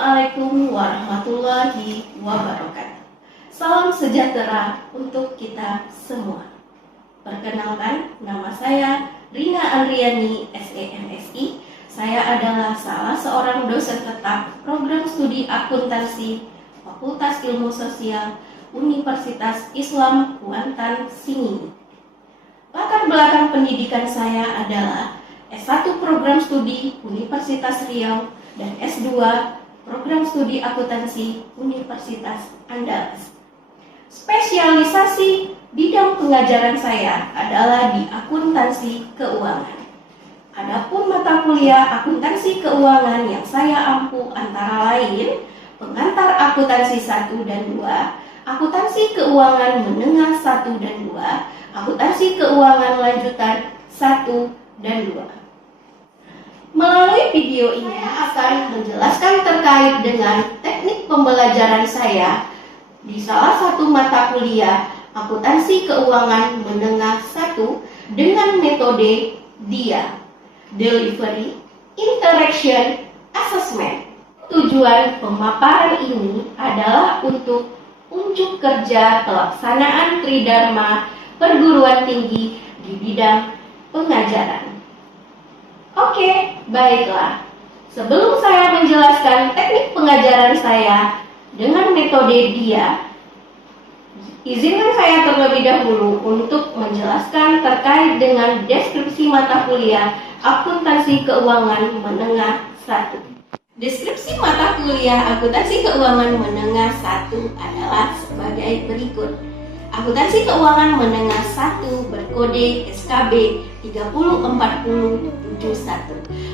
Assalamualaikum warahmatullahi wabarakatuh. Salam sejahtera untuk kita semua. Perkenalkan, nama saya Rina Andriani, SEMSI. Saya adalah salah seorang dosen tetap program studi akuntansi Fakultas Ilmu Sosial Universitas Islam Kuantan, Singing. Latar belakang pendidikan saya adalah S1 program studi Universitas Riau dan S2 program studi akuntansi Universitas Andalas. Spesialisasi bidang pengajaran saya adalah di akuntansi keuangan. Adapun mata kuliah akuntansi keuangan yang saya ampu antara lain pengantar akuntansi 1 dan 2, akuntansi keuangan menengah 1 dan 2, akuntansi keuangan lanjutan 1 dan 2. Melalui video ini saya akan menjelaskan terkait dengan teknik pembelajaran saya di salah satu mata kuliah akuntansi keuangan menengah 1 dengan metode DIA, Delivery Interaction Assessment. Tujuan pemaparan ini adalah untuk unjuk kerja pelaksanaan tridharma perguruan tinggi di bidang pengajaran. Oke, baiklah. Sebelum saya menjelaskan teknik pengajaran saya dengan metode DIA, izinkan saya terlebih dahulu untuk menjelaskan terkait dengan deskripsi mata kuliah akuntansi keuangan menengah 1. Deskripsi mata kuliah akuntansi keuangan menengah 1 adalah sebagai berikut. Akuntansi keuangan menengah 1 berkode SKB 304071.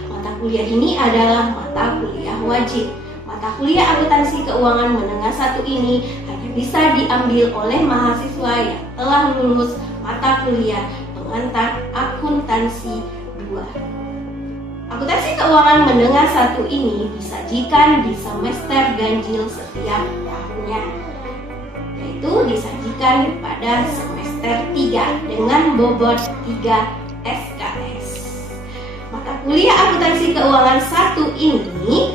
Mata kuliah ini adalah mata kuliah wajib. Mata kuliah akuntansi keuangan menengah 1 ini hanya bisa diambil oleh mahasiswa yang telah lulus mata kuliah pengantar akuntansi 2. Akuntansi keuangan menengah 1 ini disajikan di semester ganjil setiap tahunnya, yaitu disajikan pada semester 3 dengan bobot 3 SKS. Mata kuliah akuntansi keuangan 1 ini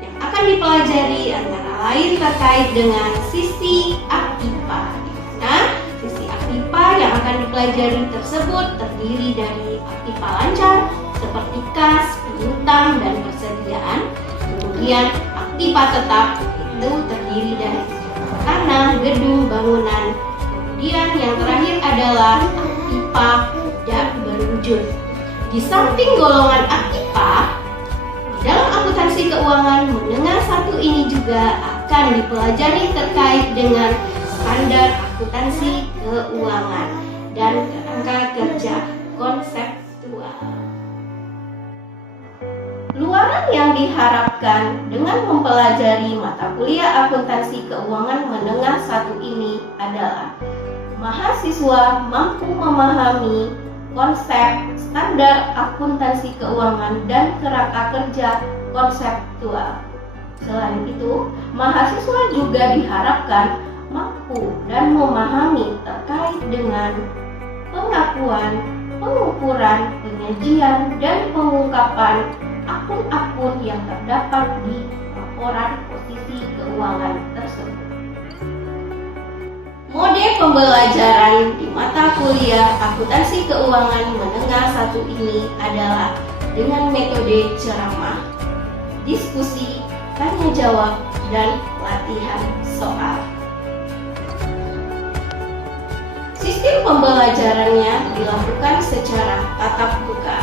yang akan dipelajari antara lain terkait dengan sisi aktiva. Nah, sisi aktiva yang akan dipelajari tersebut terdiri dari aktiva lancar seperti kas, piutang, dan persediaan. Kemudian aktiva tetap itu terdiri dari tanah, gedung, bangunan. Kemudian yang terakhir adalah aktiva tidak berwujud. Di samping golongan aktiva, dalam akuntansi keuangan menengah 1 ini juga akan dipelajari terkait dengan standar akuntansi keuangan dan kerangka kerja konseptual. Luaran yang diharapkan dengan mempelajari mata kuliah akuntansi keuangan menengah 1 ini adalah mahasiswa mampu memahami konsep standar akuntansi keuangan dan kerangka kerja konseptual. Selain itu, mahasiswa juga diharapkan mampu dan memahami terkait dengan pengakuan, pengukuran, penyajian, dan pengungkapan akun-akun yang terdapat di laporan posisi keuangan tersebut. Mode pembelajaran di mata kuliah akuntansi keuangan menengah 1 ini adalah dengan metode ceramah, diskusi, tanya jawab, dan latihan soal. Sistem pembelajarannya dilakukan secara tatap muka.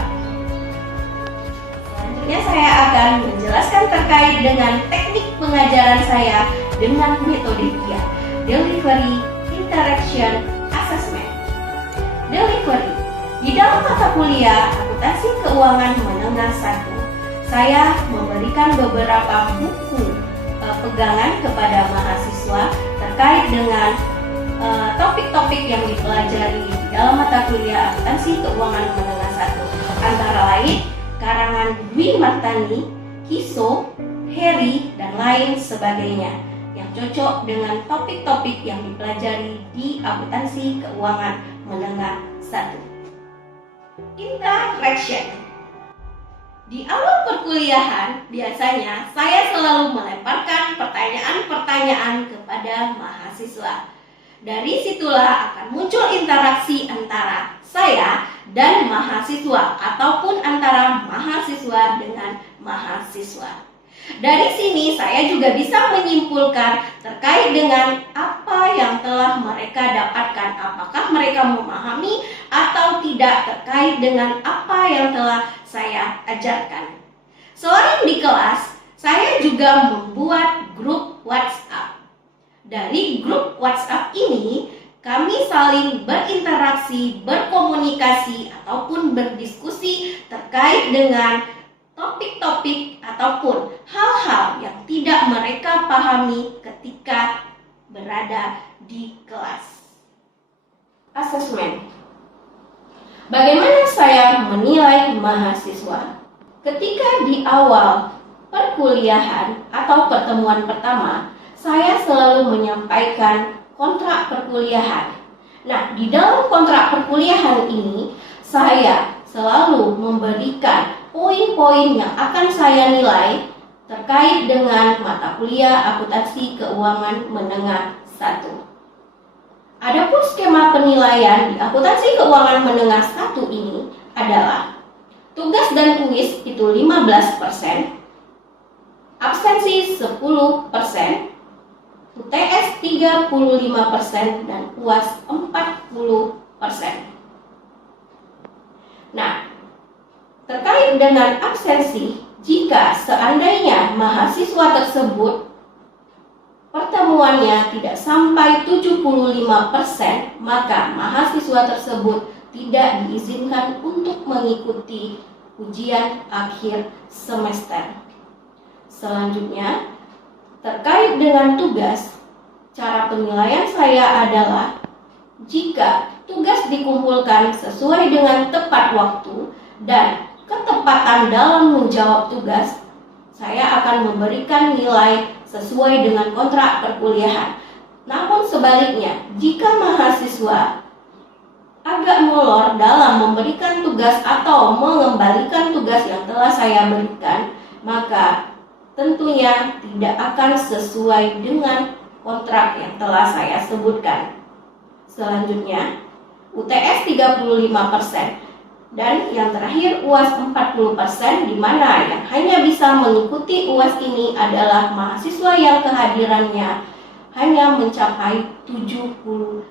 Selanjutnya saya akan menjelaskan terkait dengan teknik pengajaran saya dengan metode DIA, Delivery Interaction Assessment. Delivery. Di dalam mata kuliah akuntansi keuangan menengah 1, saya memberikan beberapa buku pegangan kepada mahasiswa terkait dengan topik-topik yang dipelajari di dalam mata kuliah akuntansi keuangan menengah 1. Antara lain karangan Dwi Martani, Kiso, Heri, dan lain sebagainya yang cocok dengan topik-topik yang dipelajari di akuntansi keuangan menengah 1. Interaction. Di awal perkuliahan, biasanya saya selalu melemparkan pertanyaan-pertanyaan kepada mahasiswa. Dari situlah akan muncul interaksi antara saya dan mahasiswa ataupun antara mahasiswa dengan mahasiswa. Dari sini saya juga bisa menyimpulkan terkait dengan apa yang telah mereka dapatkan, apakah mereka memahami atau tidak terkait dengan apa yang telah saya ajarkan. Selain di kelas, saya juga membuat grup WhatsApp. Dari grup WhatsApp ini, kami saling berinteraksi, berkomunikasi, ataupun berdiskusi terkait dengan topik-topik ataupun hal-hal yang tidak mereka pahami ketika berada di kelas. Asesmen. Bagaimana saya menilai mahasiswa? Ketika di awal perkuliahan atau pertemuan pertama, saya selalu menyampaikan kontrak perkuliahan. Nah, di dalam kontrak perkuliahan ini, saya selalu memberikan poin-poin yang akan saya nilai terkait dengan mata kuliah akuntansi keuangan menengah 1. Adapun skema penilaian di akuntansi keuangan menengah 1 ini adalah tugas dan kuis itu 15%, absensi 10%, UTS 35% dan UAS 40%. Nah, terkait dengan absensi, jika seandainya mahasiswa tersebut pertemuannya tidak sampai 75%, maka mahasiswa tersebut tidak diizinkan untuk mengikuti ujian akhir semester. Selanjutnya, terkait dengan tugas, cara penilaian saya adalah jika tugas dikumpulkan sesuai dengan tepat waktu dan ketepatan dalam menjawab tugas, saya akan memberikan nilai sesuai dengan kontrak perkuliahan. Namun sebaliknya, jika mahasiswa agak molor dalam memberikan tugas atau mengembalikan tugas yang telah saya berikan, maka tentunya tidak akan sesuai dengan kontrak yang telah saya sebutkan. Selanjutnya, UTS 35%. Dan yang terakhir UAS 40%, di mana yang hanya bisa mengikuti UAS ini adalah mahasiswa yang kehadirannya hanya mencapai 75%.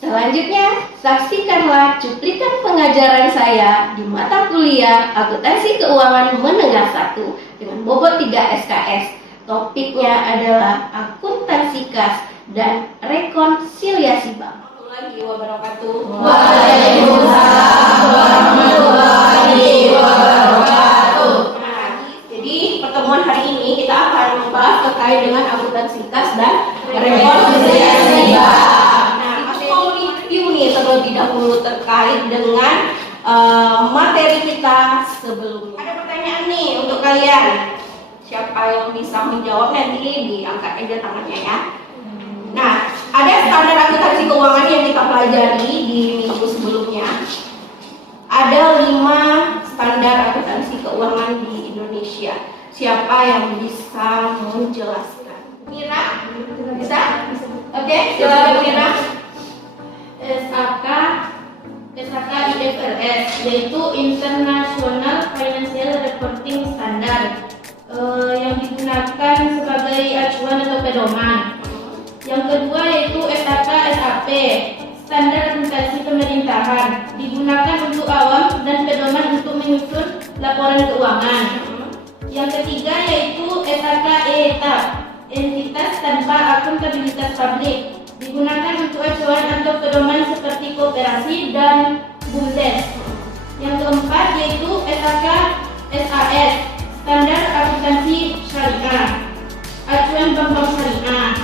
Selanjutnya, saksikanlah cuplikan pengajaran saya di mata kuliah Akuntansi Keuangan Menengah 1 dengan bobot 3 SKS. Topiknya adalah akuntansi kas dan rekonsiliasi bank. Warahmatullahi wabarakatuh. Waalaikumsalam warahmatullahi wabarakatuh. Jadi pertemuan hari ini kita akan membahas terkait dengan akuntansi kas dan rekonsiliasi bank. Nah, aku mau review nih terlebih dahulu terkait dengan materi kita sebelumnya. Ada pertanyaan nih untuk kalian. Siapa yang bisa menjawab nanti diangkat aja tangannya ya. Nah, ada standar akuntansi keuangan yang kita pelajari di minggu sebelumnya. Ada 5 standar akuntansi keuangan di Indonesia. Siapa yang bisa menjelaskan? Mira? Bisa? Oke, silakan Mira. SAK IFRS, yaitu International Financial Reporting Standard, yang digunakan sebagai acuan atau pedoman. Yang kedua yaitu SAK SAP, Standar Akuntansi Pemerintahan, digunakan untuk awam dan pedoman untuk menyusun laporan keuangan. Yang ketiga yaitu SAK ETA, Entitas Tanpa Akuntabilitas Publik, digunakan untuk acuan atau pedoman seperti koperasi dan BUMDes. Yang keempat yaitu SAK SAS, Standar Akuntansi Syariah, acuan bank-bank syariah.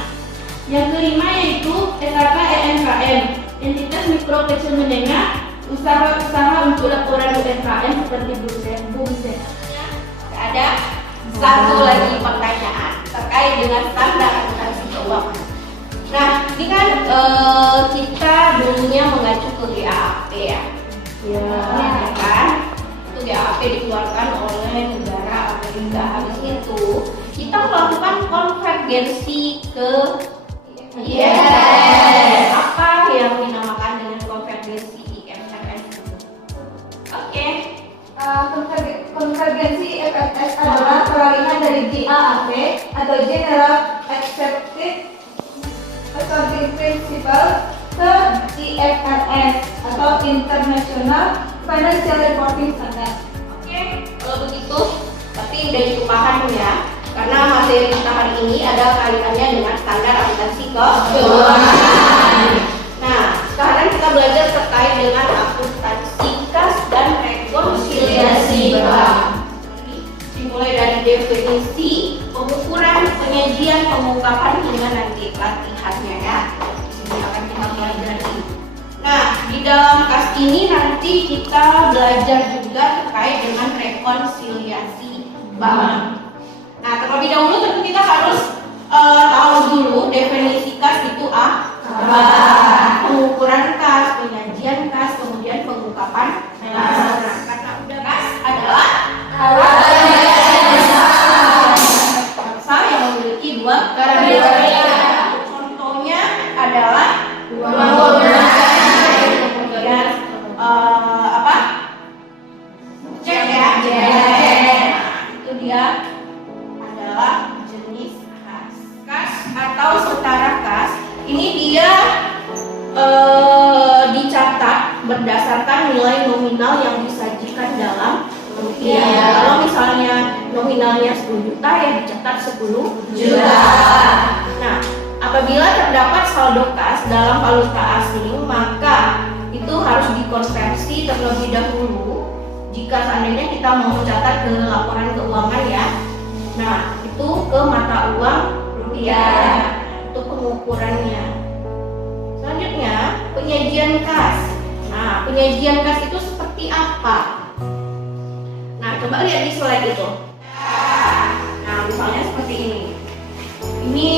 Yang kelima yaitu SAK EMKM, Entitas Mikro Kecil Menengah, usaha-usaha untuk laporan UMKM seperti BUMDes. Ada satu lagi pertanyaan terkait dengan standar akuntansi keuangan. Nah, ini kan kita dulunya mengacu ke GAAP ya. Ya kan? Itu GAAP konvergensi ke IFRS. Apa yang dinamakan dengan konvergensi IFRS? Oke. Konvergensi IFRS adalah peralihan dari GAAP atau General Accepted Accounting Principle ke IFRS atau International Financial Reporting Standard. Oke, kalau begitu berarti udah cukup paham ya. Karena materi kita hari ini ada kaitannya dengan standar akuntansi keuangan. Nah, sekarang kita belajar terkait dengan akuntansi kas dan rekonsiliasi bank. Dimulai dari definisi, pengukuran, penyajian, pengungkapan hingga nanti latihannya ya. Ini akan kita pelajari. Nah, di dalam kas ini nanti kita belajar juga terkait dengan rekonsiliasi bank. Nah, terlebih dahulu tentu kita harus tahu dulu definisi kas itu apa, pengukuran kas, penyajian kas, kemudian pengungkapan kas. Nah, kata udah kas adalah alat bangsa yang memiliki dua karakteristik. Contohnya adalah uang tunai, kemudian apa? Cek ya. Itu dia adalah jenis kas. Kas atau setara kas ini dia dicatat berdasarkan nilai nominal yang disajikan dalam rupiah. Kalau misalnya nominalnya 10 juta ya dicatat 10 juta. Nah, apabila terdapat saldo kas dalam valuta asing, maka itu harus dikonversi terlebih dahulu jika seandainya kita mau mencatat ke laporan keuangan ya. Nah, itu ke mata uang rupiah. Itu pengukurannya. Selanjutnya, penyajian kas. Nah, penyajian kas itu seperti apa? Nah, coba lihat di slide itu. Nah, misalnya seperti ini. Ini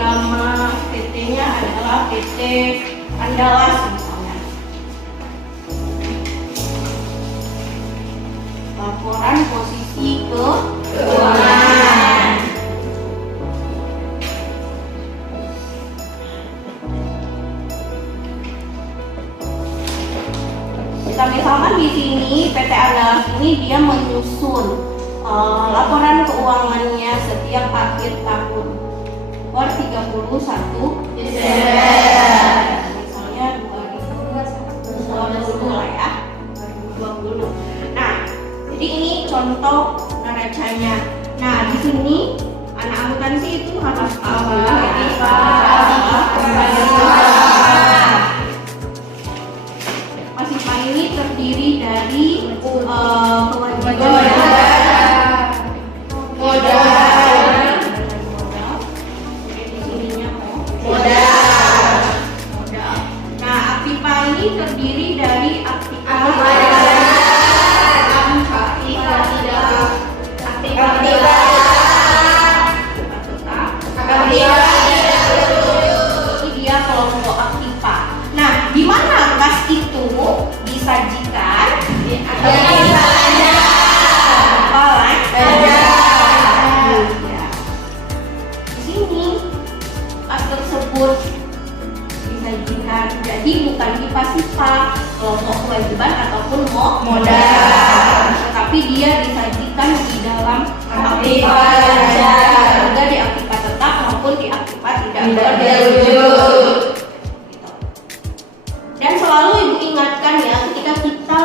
nama PT-nya adalah PT Andalas misalnya. Laporan posisi keuangan. Kita misalkan di sini PT Andalas ini dia menyusun laporan keuangannya setiap akhir tahun per 31 Desember. Misalnya 2020 lah ya. 2020. Nah, jadi ini contoh neracanya. Nah, di sini anak akuntansi itu harus tahu ya. Pasifan ini terdiri dari kewajiban modal. Nah, aktiva ini terdiri dari aktiva ini dia kelompok aktiva. Nah, di mana kas itu disajikan? Di sini kas tersebut disajikan. Jadi bukan di pasifa kelompok kewajiban ataupun modal, tetapi dia disajikan di dalam aktiva juga di aktiva tetap maupun di aktiva tidak berwujud. Dan selalu ibu ingatkan ya, ketika kita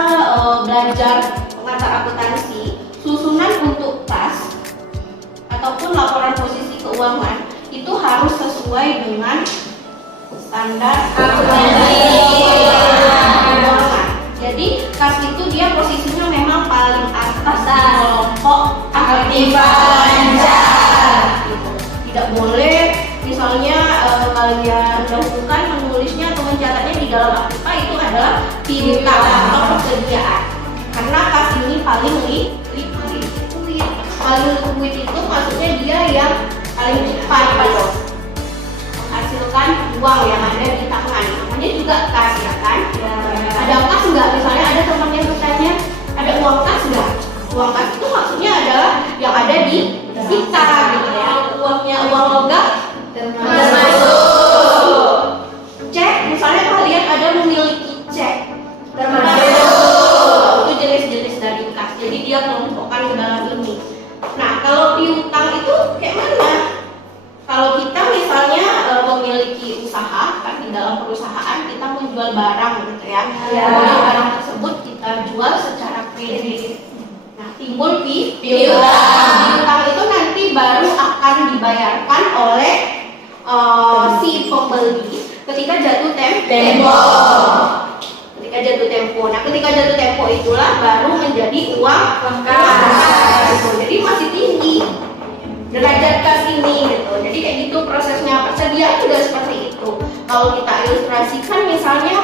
belajar pengantar akuntansi, susunan untuk kas ataupun laporan posisi keuangan itu harus sesuai dengan standar akuntansi keuangan. Jadi kas itu dia posisinya memang paling atas di kelompok aktiva lancar. Gitu. Tidak boleh misalnya kalian lakukan menulisnya atau mencatatnya di dalam aktiva itu adalah tinta atau persediaan. Karena kas ini paling liquid. Paling liquid itu maksudnya dia yang paling cepat menghasilkan uang yang ada di tangan. Namanya juga kas ya kan? Ada kas enggak? Misalnya ada teman yang bertanya, ada uang kas enggak? Uang kas itu maksudnya adalah yang ada di kita gitu ya. Uang logam menjual barang gitu ya. Ya. Kemudian barang tersebut kita jual secara kredit. Nah, timbul piutang itu nanti baru akan dibayarkan oleh si pembeli ketika jatuh tempo. Ketika jatuh tempo. Nah, ketika jatuh tempo itulah baru menjadi uang kas. Gitu. Jadi masih tinggi derajat kas ini gitu. Jadi kayak gitu prosesnya. Persediaan juga seperti itu. Kalau kita ilustrasikan misalnya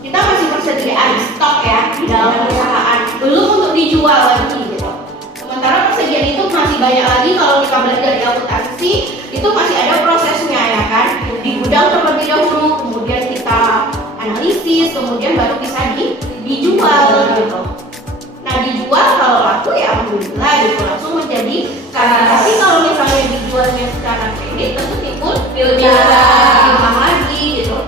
kita masih persediaan stok ya di dalam perusahaan, belum untuk dijual lagi gitu. Sementara persediaan itu masih banyak lagi. Kalau kita belajar di akuntansi itu masih ada prosesnya ya kan. Di gudang terlebih dahulu, kemudian kita analisis, kemudian baru bisa dijual gitu. Nah, dijual kalau laku ya alhamdulillah gitu, langsung menjadi kas. Tapi kalau misalnya dijualnya secara kredit tentu timbul piutang lagi gitu.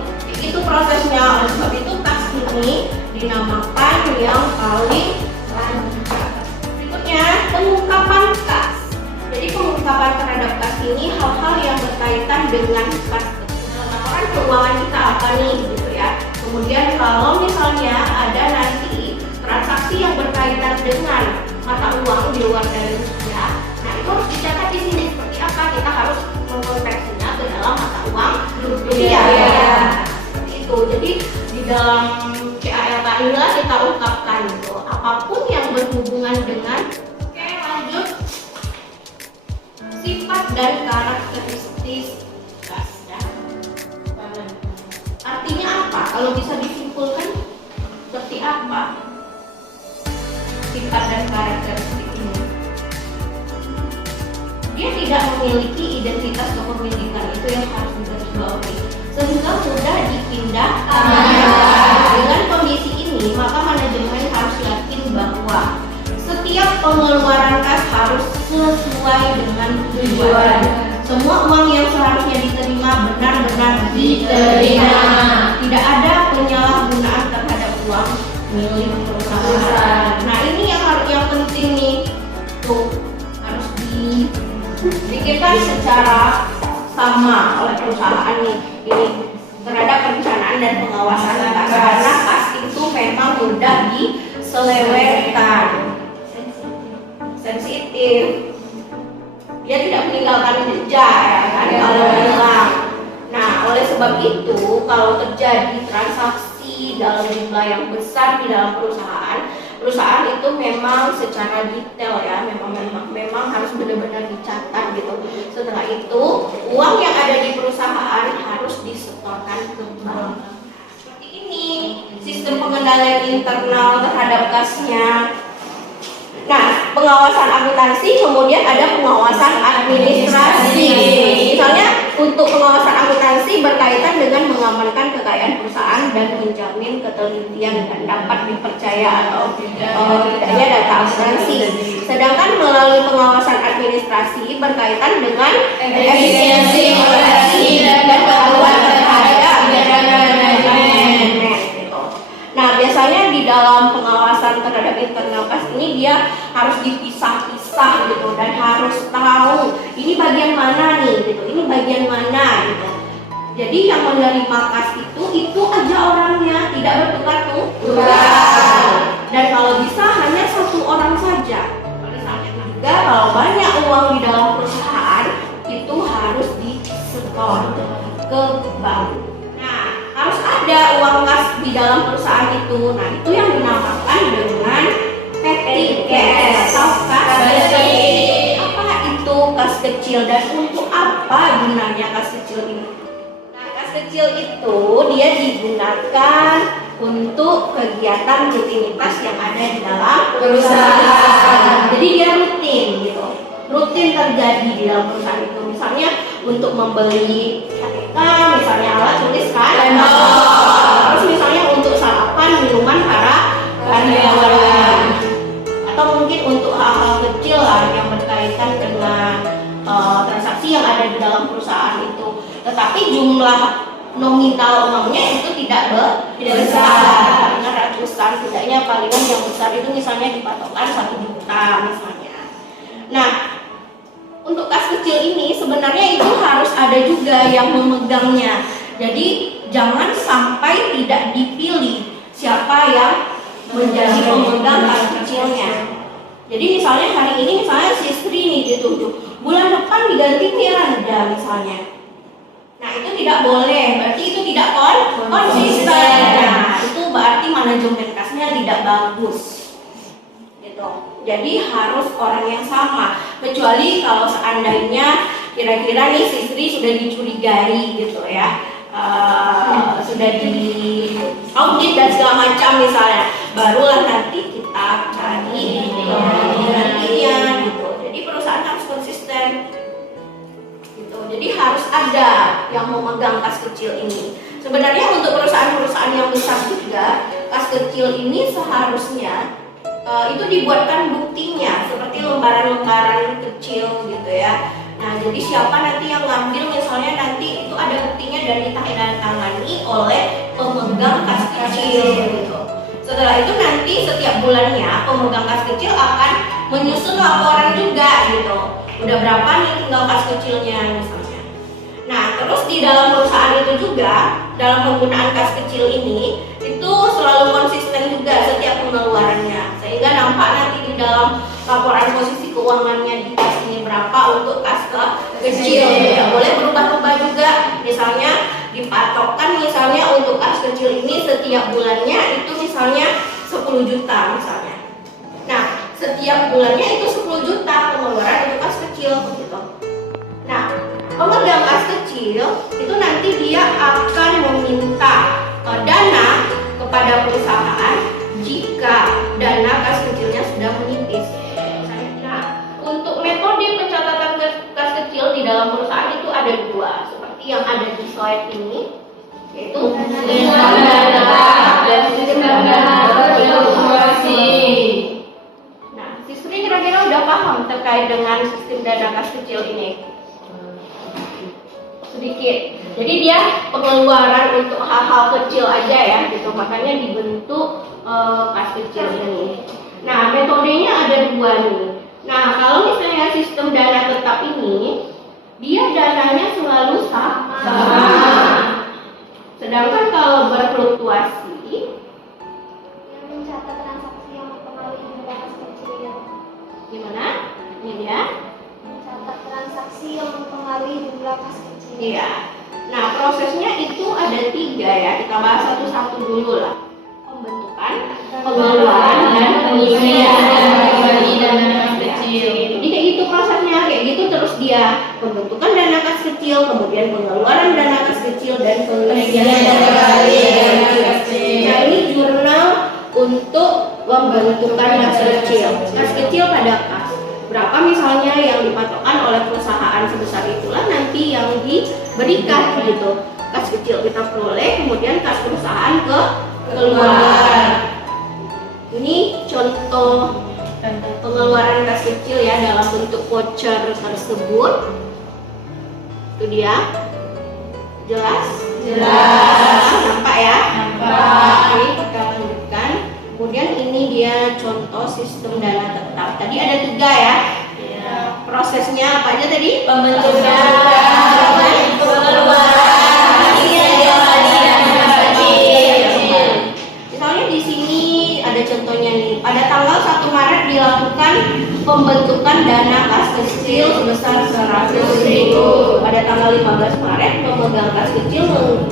Itu prosesnya. Oleh sebab itu kas ini dinamakan yang paling lancar. Berikutnya pengungkapan kas. Jadi pengungkapan terhadap kas ini hal-hal yang berkaitan dengan kas. Laporan keuangan kita apa nih gitu ya. Kemudian kalau misalnya ada nanti transaksi yang berkaitan dengan mata uang di luar dari rupiah, nah itu harus dicatat di sini seperti apa. Kita harus mengonversinya ke dalam mata uang rupiah. Seperti itu. Jadi di dalam CALK inilah kita ungkapkan gitu, apapun yang berhubungan dengan. Oke, lanjut. Sifat dan karakteristik kas ya. Artinya apa? Kalau bisa disimpulkan seperti apa sifat dan karakteristik ini? Dia tidak memiliki identitas kepemilikan, itu yang harus digarisbawahi, sehingga mudah dipindahkan. Dengan kondisi ini, maka manajemen harus yakin bahwa setiap pengeluaran kas harus sesuai dengan tujuan. Semua uang yang seharusnya diterima benar-benar diterima. Tidak ada penyalahgunaan terhadap uang milik perusahaan. Nah, ini yang penting nih. Tuh, harus dipikirkan secara sama oleh perusahaan nih. Ini terhadap perencanaan dan pengawasan kas, karena kas itu memang mudah diselewengkan. Sensitif. Dia tidak meninggalkan jejak ya kan kalau hilang. Nah, oleh sebab itu kalau terjadi transaksi dalam jumlah yang besar di dalam perusahaan itu memang secara detail ya, memang harus benar-benar dicatat gitu. Setelah itu uang yang ada di perusahaan harus disetorkan ke bank. Seperti ini sistem pengendalian internal terhadap kasnya. Nah, pengawasan akuntansi, kemudian ada pengawasan administrasi. Misalnya untuk pengawasan akuntansi berkaitan dengan mengamankan kekayaan perusahaan dan menjamin ketelitian dan dapat dipercaya atau tidaknya data asuransi. Sedangkan melalui pengawasan administrasi berkaitan dengan efisiensi operasi dan kepatuhan terhadap manajemen. Nah, biasanya di dalam pengawasan terhadap internal kas ini dia harus dipisah-pisah gitu, dan harus tahu ini bagian mana nih gitu, ini bagian mana gitu. Jadi yang menerima kas itu aja orangnya, tidak bertukar tugas. Dan kalau bisa hanya satu orang saja. Pada saat itu juga kalau banyak uang di dalam perusahaan itu harus disetor ke bank. Harus ada uang kas di dalam perusahaan itu. Nah, itu yang dinamakan dengan petty cash atau kas kecil. Apa itu kas kecil dan untuk apa gunanya kas kecil ini? Nah, kas kecil itu dia digunakan untuk kegiatan rutinitas yang ada di dalam perusahaan. Jadi dia rutin gitu. Rutin terjadi di dalam perusahaan itu. Misalnya untuk membeli KTK, misalnya alat tulis kan, terus misalnya untuk sarapan minuman para karyawan, atau mungkin untuk hal-hal kecil lah yang berkaitan dengan transaksi yang ada di dalam perusahaan itu. Tetapi jumlah nominal uangnya itu tidak besar, dengan ratusan, tidaknya palingan yang besar itu misalnya dipatokkan 1 juta misalnya. Nah, untuk kas kecil ini sebenarnya itu harus ada juga yang memegangnya. Jadi jangan sampai tidak dipilih siapa yang menjadi pemegang kas kecilnya. Jadi misalnya hari ini misalnya si Sri nih dituduh, bulan depan diganti Miranda misalnya. Nah itu tidak boleh, berarti itu tidak konsisten. Nah itu berarti manajemen kasnya tidak bagus. Gitu. Jadi harus orang yang sama. Kecuali kalau seandainya kira-kira nih si Sri sudah dicurigai gitu ya, sudah di audit dan segala macam misalnya, barulah nanti kita cari gantinya gitu. Jadi perusahaan harus konsisten gitu. Jadi harus ada yang memegang kas kecil ini. Sebenarnya untuk perusahaan-perusahaan yang besar juga, kas kecil ini seharusnya itu dibuatkan buktinya seperti lembaran-lembaran kecil gitu ya. Nah jadi siapa nanti yang ngambil misalnya nanti itu ada buktinya dan ditandatangani oleh pemegang kas kecil gitu. Setelah itu nanti setiap bulannya pemegang kas kecil akan menyusun laporan juga gitu. Udah berapa nih tinggal kas kecilnya misalnya. Nah terus di dalam perusahaan itu juga dalam penggunaan kas kecil ini itu selalu konsisten juga setiap pengeluarannya, sehingga nampak nanti di dalam laporan posisi keuangannya di kas ini berapa untuk kas kecil. Tidak boleh berubah-ubah juga. Misalnya dipatokkan misalnya untuk kas kecil ini setiap bulannya itu misalnya 10 juta misalnya. Nah setiap bulannya itu 10 juta pengeluaran untuk kas kecil begitu. Nah pemegang kas kecil itu nanti dia akan meminta dana kepada perusahaan jika dana kas kecilnya sudah menipis. Nah, untuk metode pencatatan kas kecil di dalam perusahaan itu ada dua, seperti yang ada di slide ini, yaitu sistem dana dan sistem dana fluktuasi. Nah, si Sri kira-kira udah paham terkait dengan sistem dana kas kecil ini? Sedikit. Jadi dia pengeluaran untuk hal-hal kecil aja ya gitu, makanya dibentuk kas kecil ini. Nah metodenya ada dua nih. Nah kalau misalnya sistem dana tetap ini, dia dananya selalu sama. Sedangkan kalau berfluktuasi, yang mencatat transaksi yang mempengaruhi jumlah kas kecil. gimana? Ini dia. Mencatat transaksi yang mempengaruhi jumlah kas kecil. Iya. Nah prosesnya itu ada 3 ya. Kita bahas satu-satu dulu lah. Pembentukan, pengeluaran, dan pengisian bagi dana kas kecil. Jadi kayak gitu prosesnya, kayak gitu terus dia pembentukan dana kas kecil, kemudian pengeluaran dana kas kecil dan pengisian dana kas kecil. Nah ini jurnal untuk pembentukan kas kecil. Kas kecil pada kas. Berapa misalnya yang dipatokkan oleh perusahaan sebesar itulah nanti yang diberikan gitu. Kas kecil kita peroleh, kemudian kas perusahaan keluar. Ini contoh pengeluaran kas kecil ya dalam bentuk voucher tersebut. Itu dia. Jelas? Jelas. Nampak ya? Nampak. Oke, kita lanjutkan. Kemudian ini dia contoh sistem dana tetap. Tadi ada 3 ya. Prosesnya apa aja tadi? Pembentukan, pengeluaran, misalnya di sini ada contohnya nih. Pada tanggal 1 Maret dilakukan pembentukan dana kas kecil sebesar 100.000. Pada tanggal 15 Maret pemegang kas kecil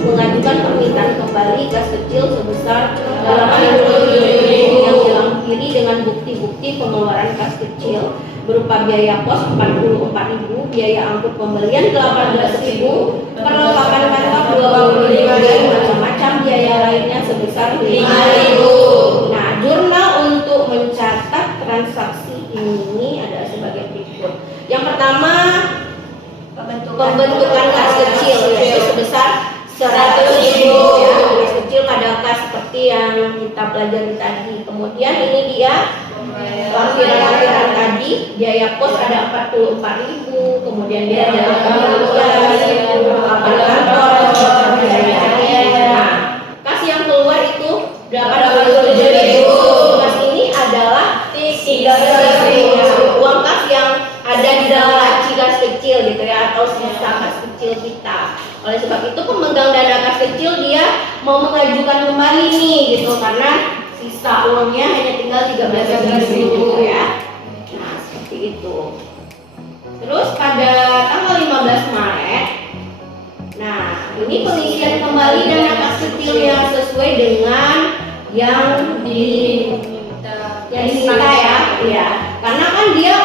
mengajukan permintaan kembali kas kecil sebesar 80.000 yang dilampiri dengan bukti-bukti pengeluaran kas kecil berupa biaya pos 44.000, biaya angkut pembelian 18.000, perlengkapan kantor 25.000 dan macam-macam biaya lainnya sebesar 5.000. Nah, jurnal untuk mencatat transaksi ini ada sebagai berikut. Yang pertama, pembentukan kas kecil yaitu sebesar 100.000 ya, kas kecil pada kas seperti yang kita pelajari tadi. Kemudian ini dia lampiran-lampiran tadi, biaya pos ada 44.000, kemudian dia ada 15.000, perlengkapan kantor, nah, kas yang keluar itu 87.000. Kas ini adalah 300.000 uang kas yang ada di dalam laci kas kecil gitu ya, atau sisa kas kecil kita. Oleh sebab itu pemegang dana kas kecil dia mau mengajukan kembali nih gitu karena sisa uangnya hanya tinggal 13.000 ya. Nah, seperti itu. Terus pada tanggal 15 Maret, nah ini pengisian kembali dana kas kecil yang sesuai dengan yang diminta ya, karena kan dia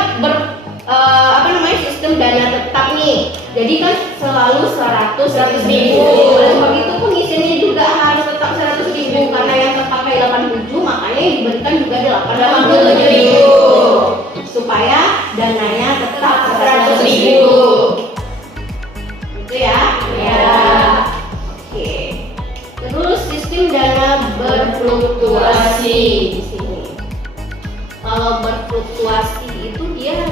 sistem dana tetap nih, jadi kan selalu 100.000. Oleh sebab itu pengisiannya juga harus tetap 100.000 karena yang terpakai 87, makanya yang diberikan juga 87.000 supaya dananya tetap 100.000. Gitu ya? Ya. Oke. Terus sistem dana berfluktuasi di sini. Kalau berfluktuasi itu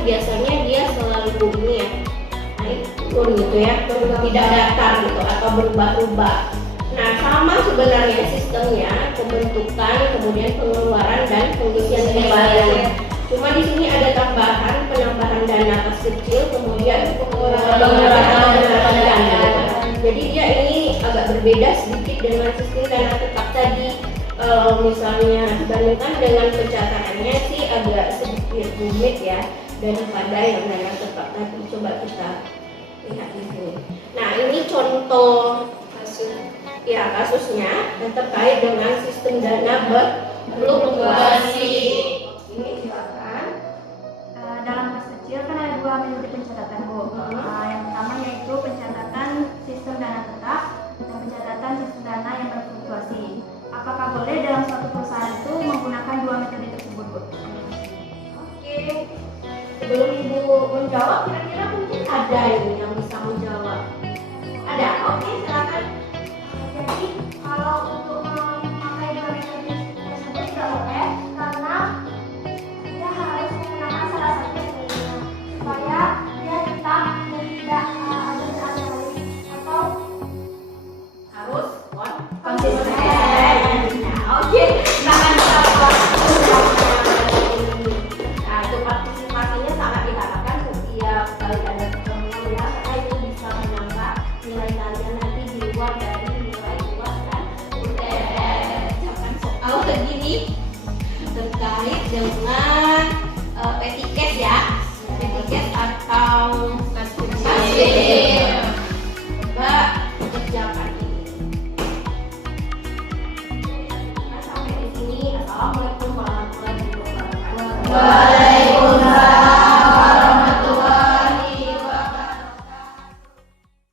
biasanya dia selalu ini ya, naik turun gitu ya, tidak datar gitu atau berubah-ubah. Nah, sama sebenarnya sistemnya, pembentukan, kemudian pengeluaran dan pengisian kembali. Cuma di sini ada tambahan penambahan dana kas kecil, kemudian pengeluaran dana. Jadi dia ini agak berbeda sedikit dengan sistem dana tetap tadi. Misalnya dibandingkan dengan pencatatannya sih agak sedikit rumit ya daripada yang dana tetap tadi. Coba kita lihat di sini. Nah, ini contoh kasusnya yang terkait dengan sistem dana berfluktuasi. Ini silakan. Dalam kas kecil kan ada 2 metode pencatatan, Bu. Yang pertama yaitu pencatatan sistem dana tetap dan pencatatan sistem dana yang berfluktuasi. Apakah boleh dalam suatu perusahaan itu menggunakan 2 metode tersebut, Bu? Oke. Sebelum Ibu menjawab, kira-kira mungkin ada ini yang bisa menjawab. Ada? Oke, silakan. Jadi kalau untuk memakai 2 metode tersebut tidak boleh karena dia harus menggunakan salah satu metodenya supaya dia tetap tidak ada atau Harus konsisten. Oke, silakan dijawab. Nah, itu partisipasinya sangat diharapkan setiap kali ada pertemuan ya, karena itu bisa menambah nilai kalian nanti di luar dari nilai UAS dan UTS. Jangan soal begini terkait dengan etiket ya, etiket atau kasih. Coba kerjakan ini. Nah, sampai di sini. Assalamualaikum warahmatullahi wabarakatuh.